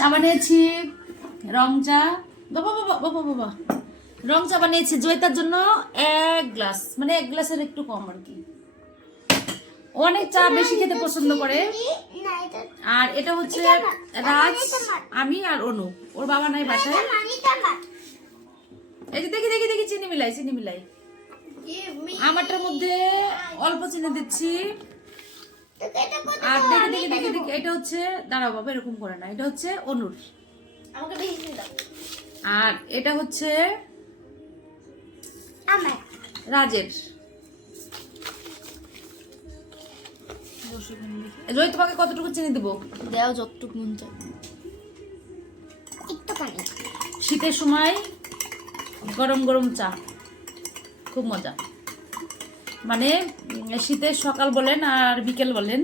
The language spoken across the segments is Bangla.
চা বানিয়েছি, রং চা। বাবা বাবা বাবা বাবা রং চা বানিয়েছি, জয়িতার জন্য এক গ্লাস মানে এক গ্লাসের একটু কম আর কি। অনেক চা বেশি খেতে পছন্দ করে। আর এটা হচ্ছে রাজ, আমি আর অনু। ওর বাবা নাই বাসায়। এই যে দেখি দেখি দেখি, চিনি মিলাই চিনি মিলাই। আমারটার মধ্যে অল্প চিনি দিচ্ছি। আর দেখি দেখি দেখি দেখি এটা হচ্ছে দাঁড়াও বাবা এরকম করে না এটা হচ্ছে অনুর। আর এটা হচ্ছে রাজের। জয় তোমাকে কতটুকু চিনি দেবো? দেও যতটুকু মন শীতের সময় গরম গরম চা খুব মজা। মানে শীতের সকাল বলেন আর বিকেল বলেন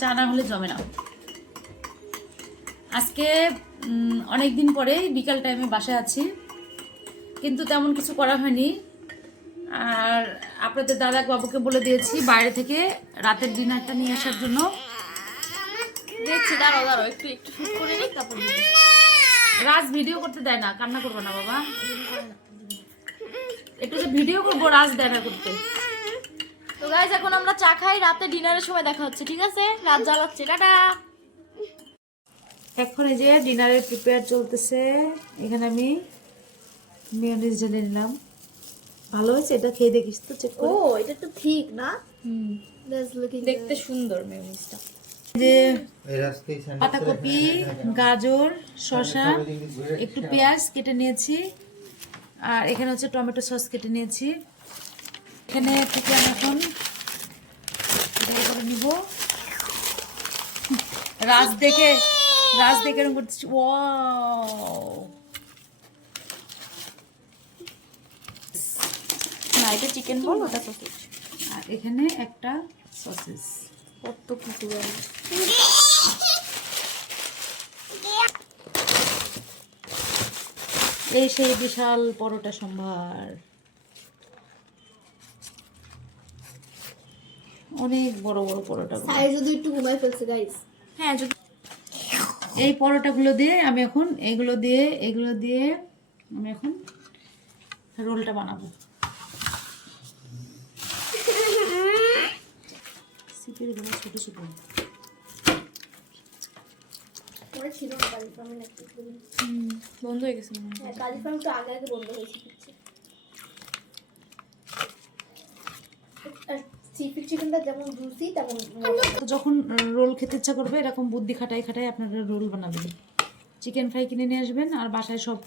চা না হলে জমে না। আজকে অনেক দিন পরেই বিকাল টাইমে বাসায় আছি কিন্তু তেমন কিছু করা হয়নি। আর আপনাদের দাদা বাবুকে বলে দিয়েছি বাইরে থেকে রাতের ডিনারটা নিয়ে আসার জন্য। দেখছি দাঁড়াও দাঁড়াও একটু একটু শুট করে নিই তারপর রাজ ভিডিও করতে দেয় না কান্না করব না বাবা। একটু যে ভিডিও করব রাজ দেয় না করতে। গাইজ এখন আমরা চা খাই রাতে ডিনারের সময় দেখা হচ্ছে ঠিক আছে? রাত জ্বালাচ্ছে টাটা! এখন এই যে ডিনারের প্রিপেয়ার চলতেছে এখানে আমি মেয়নিজ জেনে নিলাম। ভালো হয়েছে? এটা খেয়ে দেখিস তো চেক ও এটা তো ঠিক না? দ্যাটস লুকিং দেখতে সুন্দর মেয়নিজটা যে পাতাকপি গাজর শসা একটু পেঁয়াজ কেটে নিয়েছি। আর এখানে হচ্ছে টমেটো সস কেটে নিয়েছি। এখানে থেকে আমি এখন বের করে নিব। রাজ দেখে রাজ দেখে এরকম করতেছি ও না এটা চিকেন বল ওটা তো আর এখানে একটা সসেস কত কিছু এই সেই বিশাল পরোটা সম্ভার। অনেক বড় বড় পরোটা সাইজ যদি একটু ঘুমাই ফেলছে গাইজ হ্যাঁ যদি এই পরোটাগুলো দিয়ে আমি এখন এগুলো দিয়ে এগুলো দিয়ে আমি এখন রোলটা বানাবো। সিপেরগুলো ছোট ছোট। বন্ধ হয়ে গেছে হ্যাঁ। কালি ফার্ম তো আগে আগে বন্ধ হয়েছে। চিকেনটা যেমন জুসি তেমন যখন রোল খেতে ইচ্ছা করবে এরকম বুদ্ধি খাটাই খাটাই আপনারা রোল বানাবেন। চিকেন ফ্রাই কিনে নিয়ে আসবেন আর বাসায় সব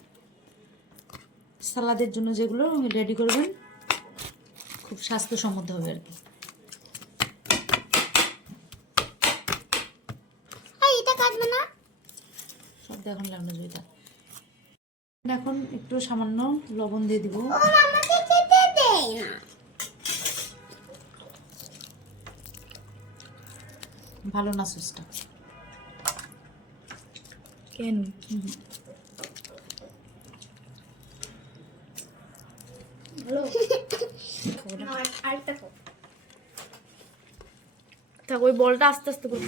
সালাদের জন্য যেগুলো রেডি করবেন খুব স্বাস্থ্যসম্মত হবে আর কি। সব দেখুন লাগল জয়টা এখন একটু সামান্য লবণ দিয়ে দিব ও আমাকে খেতে দেয় না ভালো না সসটা কেন? থাক ওই বলটা আস্তে আস্তে করে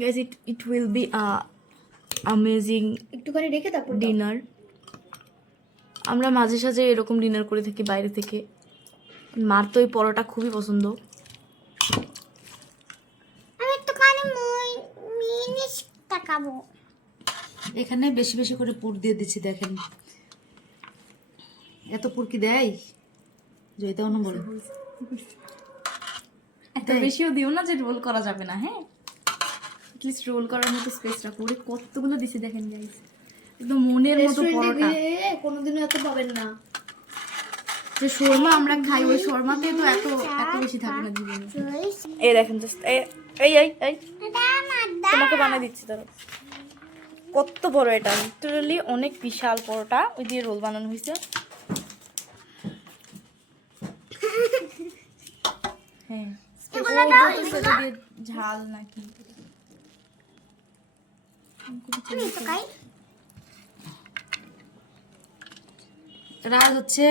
guys it it will be a amazing একটুখানি রেখে তারপর দাও। ডিনার আমরা মাঝে সাঝে এরকম ডিনার করে থাকি বাইরে থেকে। মার তো এই পরোটা খুবই পছন্দ। আমি একটুখানি মই মিনিসটা খাব। এখানে বেশি বেশি করে পুর দিয়ে দিচ্ছি দেখেন। এত পুর কি দেয়? জয়িতা অনু বলে। এত বেশিও দিও না যে রোল করা যাবে না হ্যাঁ? অ্যাটলিস্ট রোল করার মতো স্পেস রাখো। ওরে কতগুলো দিছি দেখেন গাইস একদম মনের মতো পরোটা। কোনোদিনও এত পাবেন না। যে শর্মা আমরা খাই ওই শর্মাতে তো এত এত বেশি থাকে না জীবনে। এই দেখেন জাস্ট এই এই এই তোমাকে বানিয়ে দিচ্ছি ধরো। কত বড় এটা। লিটারালি অনেক বিশাল পরোটা ওই দিয়ে রোল বানানো হয়েছে। হ্যাঁ। ঝাল নাকি? রাজ হচ্ছে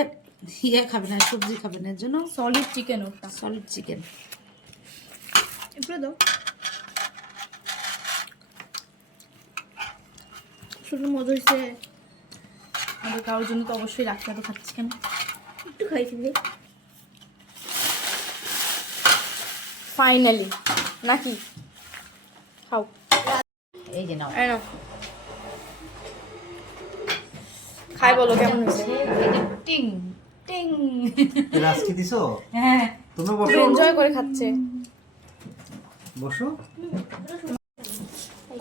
ইয়ে খাবে না সবজি খাবে না এর জন্য সলিড চিকেন ওটা। সলিড চিকেন এবারে দাও। শুকনো মজা হয়েছে আমাদের কারোর জন্য তো অবশ্যই রাখতে তো খাচ্ছি কেন? একটু খাইছি ফাইনালি নাকি? খাও। এই যে নাও। নাও। খাই বলো কেমন হয়েছে? টিং রাজ দিছো? হ্যাঁ। তুমি বসো। এনজয় করে খাচ্ছে। বসো।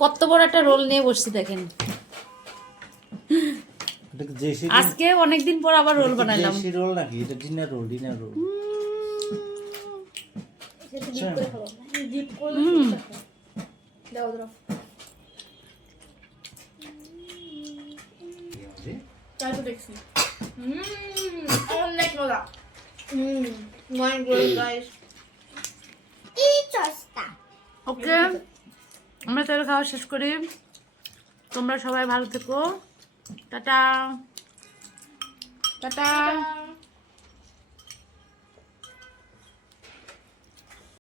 কত বড় একটা রোল নিয়ে বসছি দেখেন। আজকে অনেকদিন পর আবার রোল বানালাম। জেসি রোল নাকি? এটা ডিনার রোল ডিনার রোল দাও দাও তাই তো দেখছি অনেক মজা hmm mind blowing guys okay আমরা তাহলে খাওয়া শেষ করি। তোমরা সবাই ভালো থেকো। টাটা। টাটা।